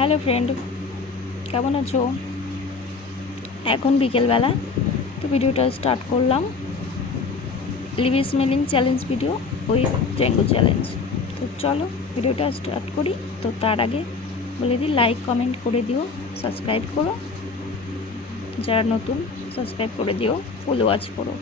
Hello friend, কেমন আছো? এখন বিকেলবেলা তো ভিডিওটা স্টার্ট করলাম। Live smelling challenge video with dengue challenge. তো চলো ভিডিওটা স্টার্ট করি। তো তার আগে বলে দিই, লাইক কমেন্ট করে দিও, সাবস্ক্রাইব করো, যারা নতুন সাবস্ক্রাইব করে দিও, ফুল ওয়াচ করো।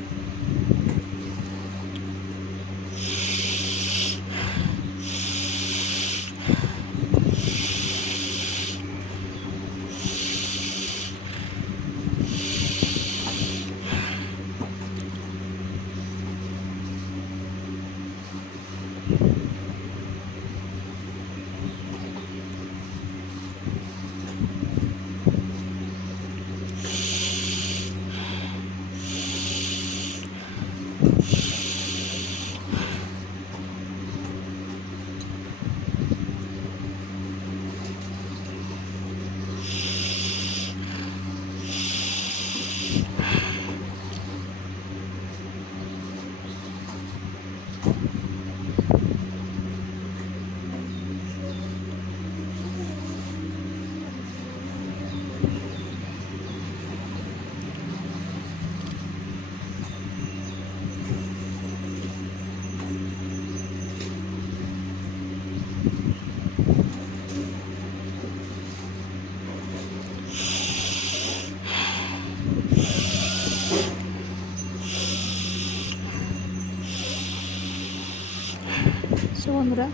সো বন্ধুরা,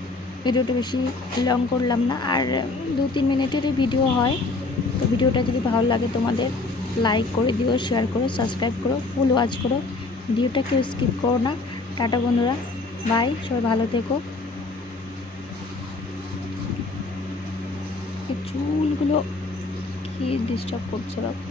ভিডিওটা বেশি লং করলাম না, আর 2-3 মিনিটেরই ভিডিও হয়। তো ভিডিওটা যদি ভালো লাগে তোমাদের, লাইক করে দিও, শেয়ার করো, সাবস্ক্রাইব করো, ফুল ওয়াচ করো, ভিডিওটা কেউ স্কিপ করো না। টাটা বন্ধুরা, বাই, সবাই ভালো থেকো। এই চুলগুলো কি ডিস্টার্ব করছে, দেখো।